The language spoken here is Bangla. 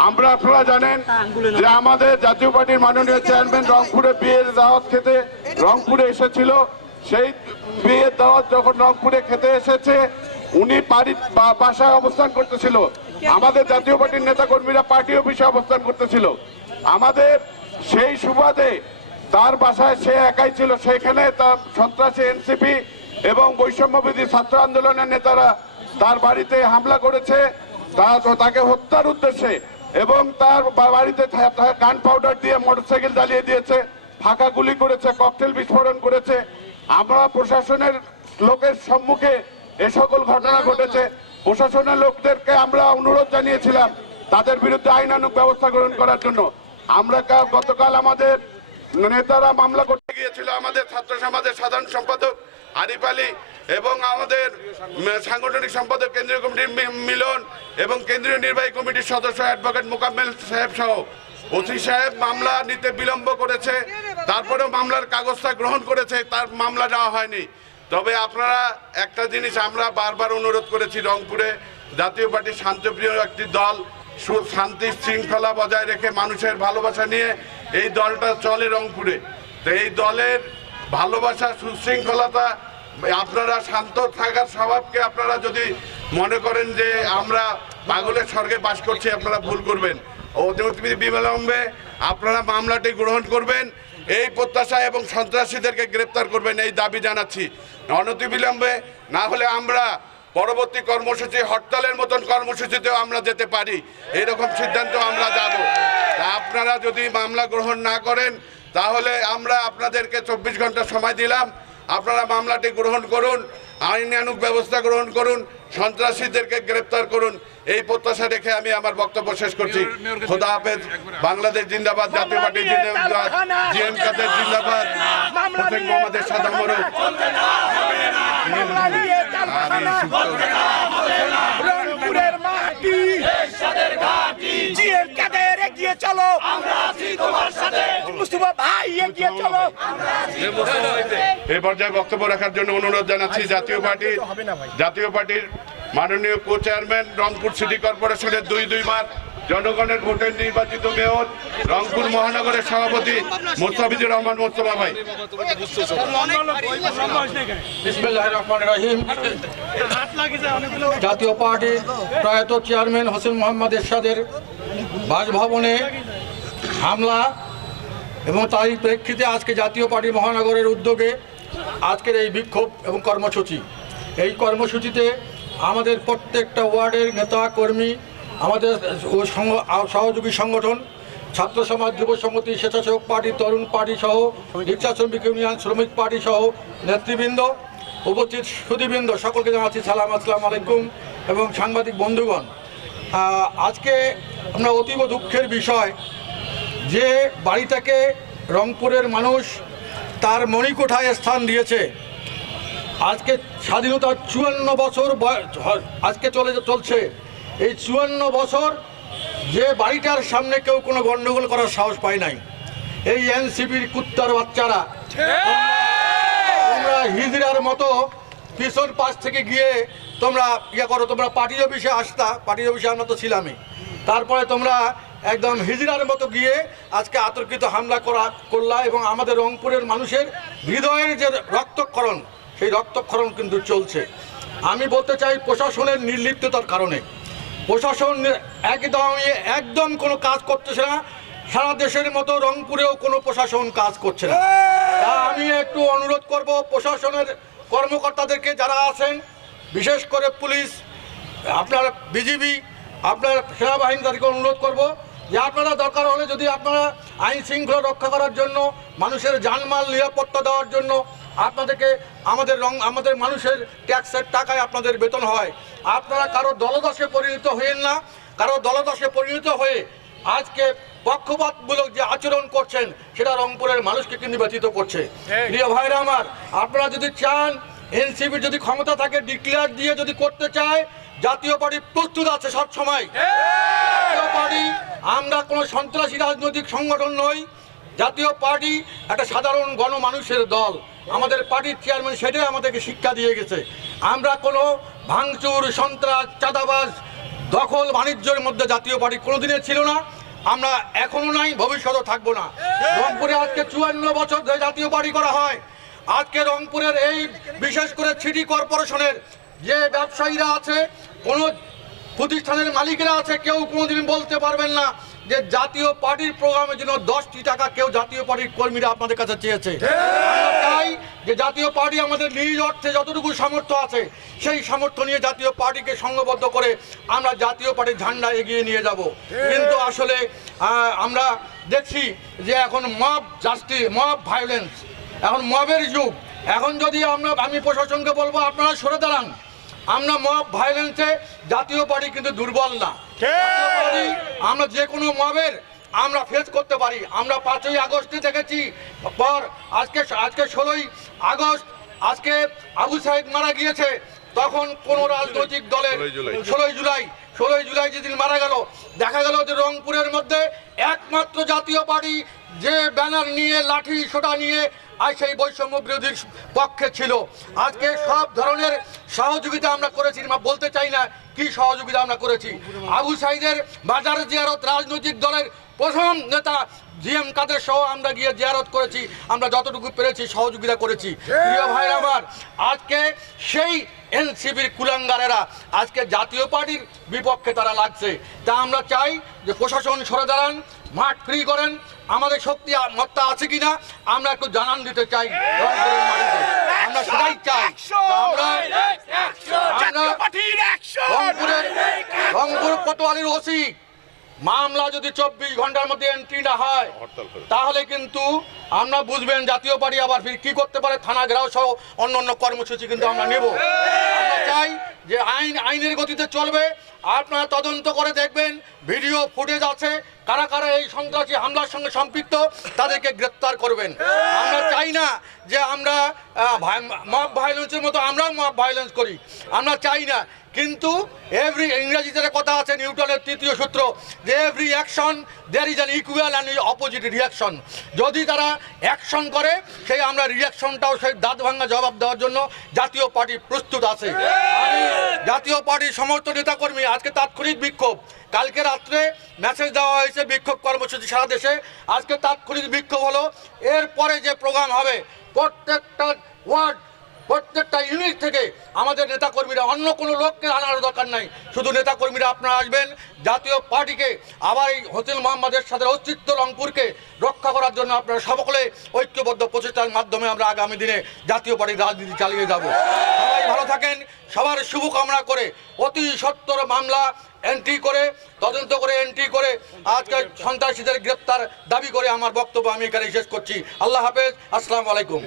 আমরা আপনারা জানেন যে আমাদের জাতীয় পার্টির মাননীয় চেয়ারম্যান রংপুরে বিয়ের দাওয়াত খেতে রংপুরে এসেছিল। সেই বিয়ের দাওয়াত যখন রংপুরে খেতে এসেছে উনি বাড়ির বাসায় অবস্থান করতেছিল। আমাদের জাতীয় পার্টির নেতা কর্মীরা পার্টি অফিসে অবস্থান করতেছিল। আমাদের সেই সুবাদে তার বাসায় সে একাই ছিল। সেখানে তার সন্ত্রাসী এনসিপি এবং বৈষম্যবিধি ছাত্র আন্দোলনের নেতারা তার বাড়িতে হামলা করেছে। তা- তাকে হত্যার উদ্দেশ্যে এবং তার বাড়িতে গান পাউডার দিয়ে মোটরসাইকেল জ্বালিয়ে দিয়েছে, ফাঁকা গুলি করেছে ককটেল বিস্ফোরণ করেছে। আমরা প্রশাসনের লোকের সম্মুখে এ সকল ঘটনা ঘটেছে। প্রশাসনের লোকদেরকে আমরা অনুরোধ জানিয়েছিলাম তাদের বিরুদ্ধে আইনানুক ব্যবস্থা গ্রহণ করার জন্য। আমরা গতকাল আমাদের নেতারা মামলা করতে গিয়েছিল। আমাদের ছাত্র সমাজের সাধারণ সম্পাদক আরিফ আলী এবং আমাদের সাংগঠনিক সম্পাদক কেন্দ্রীয় কমিটির মিলন এবং কেন্দ্রীয় নির্বাহী কমিটির সদস্য অ্যাডভোকেট মোকাম্মেল সাহেব সহ। ওসি সাহেব মামলা নিতে বিলম্ব করেছে, তারপরেও মামলার কাগজটা গ্রহণ করেছে, তার মামলা নেওয়া হয়নি। তবে আপনারা একটা জিনিস আমরা বারবার অনুরোধ করেছি রংপুরে, জাতীয় পার্টির শান্তপ্রিয় একটি দল শান্তি শৃঙ্খলা বজায় রেখে মানুষের ভালোবাসা নিয়ে এই দলটা চলে রংপুরে। তো এই দলের ভালোবাসা, সুশৃঙ্খলতা আপনারা শান্ত থাকার স্বভাবকে আপনারা যদি মনে করেন যে আমরা পাগলের স্বর্গে বাস করছি, আপনারা ভুল করবেন। অতি বিলম্বে আপনারা মামলাটি গ্রহণ করবেন, এই প্রত্যাশা এবং সন্ত্রাসীদেরকে গ্রেপ্তার করবেন, এই দাবি জানাচ্ছি। অনতি বিলম্বে না হলে আমরা পরবর্তী কর্মসূচি, হরতালের মতন কর্মসূচিতেও আমরা যেতে পারি। এরকম সিদ্ধান্ত আমরা যাব। আপনারা যদি মামলা গ্রহণ না করেন, তাহলে আমরা আপনাদেরকে চব্বিশ ঘণ্টা সময় দিলাম। আপনারা মামলাটি গ্রহণ করুন আইনানুক ব্যবস্থা গ্রহণ করুন সন্ত্রাসীদেরকে গ্রেপ্তার করুন এই প্রত্যাশা রেখে আমি আমার বক্তব্য শেষ করছি। খোদা হাফেজ বাংলাদেশ জিন্দাবাদ জাতীয় পার্টি জিন্দাবাদ জিএম কাদের জিন্দাবাদ হোসেন মোহাম্মদের সাদা মরক রংপুরের জিএম কাদের এগিয়ে চলো। আমরা আছি তোমার সাথে। মুস্তফা ভাই এগিয়ে চলো। এই পর্যায়ে বক্তব্য রাখার জন্য অনুরোধ জানাচ্ছি জাতীয় পার্টির জাতীয় পার্টির মাননীয় কো চেয়ারম্যান রংপুর সিটি কর্পোরেশনের দুই দুইবার জনগণের ভোটের নির্বাচিত মেয়র রংপুর মহানগরের সভাপতি মোস্তাফিজুর রহমান মোস্তফা ভাই। রহিম জাতীয় পার্টির প্রয়াত চেয়ারম্যান হোসেন মোহাম্মদ এরশাদের বাসভবনে হামলা এবং তারই প্রেক্ষিতে আজকে জাতীয় পার্টি মহানগরের উদ্যোগে আজকের এই বিক্ষোভ এবং কর্মসূচি। এই কর্মসূচিতে আমাদের প্রত্যেকটা ওয়ার্ডের নেতা, কর্মী, আমাদের সহযোগী সংগঠন, ছাত্র সমাজ, যুব সমিতি, স্বেচ্ছাসেবক পার্টি, তরুণ পার্টি সহ রিক্সা শ্রমিক ইউনিয়ন শ্রমিক পার্টি সহ নেতৃবৃন্দ, উপস্থিত সুদীবৃন্দ সকলকে জানাচ্ছি সালাম, আসসালাম আলাইকুম এবং সাংবাদিক বন্ধুগণ। আজকে আমরা অতীব দুঃখের বিষয় যে বাড়িটাকে রংপুরের মানুষ তার মণিকোঠায় স্থান দিয়েছে। আজকে স্বাধীনতার চুয়ান্ন বছর আজকে চলে চলছে। এই চুয়ান্ন বছর যে বাড়িটার সামনে কেউ কোনো গণ্ডগোল করার সাহস পায় নাই। এই এনসিপির কুত্তার বাচ্চারা। তোমরা হিজড়ার মতো পিছন পাশ থেকে গিয়ে তোমরা ইয়ে করো, তোমরা পার্টি অফিসে আসতা পার্টি অফিসে আমরা তো ছিলামই। তারপরে তোমরা একদম হিজড়ার মতো গিয়ে আজকে আতর্কিত হামলা করা, করলা এবং আমাদের রংপুরের মানুষের হৃদয়ের যে রক্তক্ষরণ, সেই রক্তক্ষরণ কিন্তু চলছে। আমি বলতে চাই প্রশাসনের নির্লিপ্ততার কারণে। প্রশাসন একদম একদম কোনো কাজ করতেছে না। সারা দেশের মতো রংপুরেও কোনো প্রশাসন কাজ করছে না। আমি একটু অনুরোধ করব প্রশাসনের কর্মকর্তাদেরকে যারা আছেন, বিশেষ করে পুলিশ, আপনার বিজিবি, আপনার সেনাবাহিনী তাদেরকে অনুরোধ করব যে আপনারা দরকার হলে যদি আপনারা আইন শৃঙ্খলা রক্ষা করার জন্য মানুষের জানমাল নিরাপত্তা দেওয়ার জন্য আপনাদেরকে আমাদের রং আমাদের মানুষের ট্যাক্সের টাকায় আপনাদের বেতন হয়। আপনারা কারও দলদশে পরিণত হয়েন না কারও দলদশে পরিণত হয়ে আজকে পক্ষপাতমূলক যে আচরণ করছেন সেটা রংপুরের মানুষকে কিন্তু ব্যতীত করছে। প্রিয় ভাইরা আমার আপনারা যদি চান এনসিপির যদি ক্ষমতা থাকে ডিক্লেয়ার দিয়ে যদি করতে চায় জাতীয় পার্টি প্রস্তুত আছে সবসময়। জাতীয় পার্টি আমরা কোনো সন্ত্রাসী রাজনৈতিক সংগঠন নই, জাতীয় পার্টি একটা সাধারণ গণমানুষের দল। আমাদের পার্টির চেয়ারম্যান সেটাই আমাদেরকে শিক্ষা দিয়ে গেছে। আমরা কোনো ভাঙচুর, সন্ত্রাস, চাঁদাবাজ, দখল, বাণিজ্যের মধ্যে জাতীয় পার্টি কোনোদিনই ছিল না। আমরা এখনও নাই, ভবিষ্যতেও থাকব না। রংপুরে আজকে চুয়ান্ন বছর ধরে জাতীয় পার্টি করা হয়। আজকে রংপুরের এই বিশেষ করে সিটি কর্পোরেশনের যে ব্যবসায়ীরা আছে, কোনো প্রতিষ্ঠানের মালিকেরা আছে কেউ কোনোদিন বলতে পারবেন না যে জাতীয় পার্টির প্রোগ্রামের জন্য দশটি টাকা কেউ জাতীয় পার্টির কর্মীরা আপনাদের কাছে চেয়েছে। তাই যে জাতীয় পার্টি আমাদের নিজ অর্থে যতটুকু সামর্থ্য আছে সেই সামর্থ্য নিয়ে জাতীয় পার্টিকে সংঘবদ্ধ করে আমরা জাতীয় পার্টির ঝান্ডা এগিয়ে নিয়ে যাব। কিন্তু আসলে আমরা দেখছি যে এখন মব জাস্টি মব ভায়োলেন্স এখন মবের যুগ। এখন যদি আমরা আমি প্রশাসনকে বলব আপনারা সরে দাঁড়ান। আমরা মব ভায়োলেন্সে জাতীয় পার্টি কিন্তু দুর্বল না। জাতীয় আমরা যে কোনো মবের আমরা ফেস করতে পারি। আমরা পাঁচই আগস্টে দেখেছি পর আজকে আজকে ষোলোই আগস্ট আজকে আবু সাইদ মারা গিয়েছে তখন কোন রাজনৈতিক দলের ষোলোই জুলাই ষোলোই জুলাই যেদিন মারা গেল দেখা গেল যে রংপুরের মধ্যে একমাত্র জাতীয় পার্টি যে ব্যানার নিয়ে, লাঠি সোটা নিয়ে আর সেই বৈষম্য বিরোধীর পক্ষে ছিল। আজকে সব ধরনের সহযোগিতা আমরা করেছি বলতে চাই না কি সহযোগিতা আমরা করেছি। আবু সাইদের বাজার জিয়ারত রাজনৈতিক দলের প্রথম নেতা জিএম কাদের সহ আমরা গিয়ে জিয়ারত করেছি। আমরা যতটুকু পেরেছি, সহযোগিতা করেছি। প্রিয় ভাইরা আমার, আজকে সেই এনসিবির কুলাঙ্গারেরা, আজকে জাতীয় পার্টির বিপক্ষে তারা লাগছে। তা আমরা চাই যে প্রশাসন সরে দাঁড়ান মাঠ ফ্রি করেন। আমাদের শক্তি মত্তা আছে কিনা আমরা একটু জানান দিতে চাই। আমরা সেটাই চাই। রংপুর কোতোয়ালির ওসি। মামলা যদি চব্বিশ ঘণ্টার মধ্যে এন্ট্রি না হয় তাহলে কিন্তু আমরা বুঝবেন জাতীয় পার্টি আবার ফির কি করতে পারে থানা ঘেরাও সহ অন্য অন্য কর্মসূচি কিন্তু আমরা নেব। আমরা চাই যে আইন আইনের গতিতে চলবে। আপনারা তদন্ত করে দেখবেন ভিডিও ফুটেজ আছে, কারা কারা এই সন্ত্রাসী হামলার সঙ্গে সম্পৃক্ত, তাদেরকে গ্রেপ্তার করবেন। আমরা চাই না যে আমরা মব ভায়োলেন্সের মতো আমরাও মব ভায়োলেন্স করি। আমরা চাই না, কিন্তু এভরি ইংরেজিতে কথা আছে নিউটনের তৃতীয় সূত্র, যে every action there is an equal and opposite reaction যদি তারা অ্যাকশন করে, সেই আমরা রিয়াকশনটাও সেই দাঁত ভাঙা জবাব দেওয়ার জন্য জাতীয় পার্টি প্রস্তুত আছে। জাতীয় পার্টির সমস্ত নেতাকর্মী, আজকে তাৎক্ষণিক বিক্ষোভ। কালকে রাত্রে মেসেজ দেওয়া হয়েছে বিক্ষোভ কর্মসূচি সারা দেশে। আজকে তাৎক্ষণিক বিক্ষোভ হলো। এরপরে যে প্রোগ্রাম হবে, প্রত্যেকটা ওয়ার্ড প্রত্যেকটা ইউনিট থেকে আমাদের নেতাকর্মীরা, অন্য কোনো লোককে আনার দরকার নাই। শুধু নেতাকর্মীরা আপনারা আসবেন, জাতীয় পার্টিকে, আবার এই হোসেন মোহাম্মদের সাথে অস্তিত্ব রংপুরকে রক্ষা করার জন্য আপনারা সকলে ঐক্যবদ্ধ প্রচেষ্টার মাধ্যমে আমরা আগামী দিনে জাতীয় পার্টির রাজনীতি চালিয়ে যাব। সবাই ভালো থাকেন, সবার শুভকামনা করে, অতি সত্তর মামলা এন্ট্রি করে, তদন্ত করে এন্ট্রি করে, আজকে সন্ত্রাসীদের গ্রেপ্তার দাবি করে আমার বক্তব্য আমি এখানে শেষ করছি। আল্লাহ হাফেজ, আসসালামু আলাইকুম।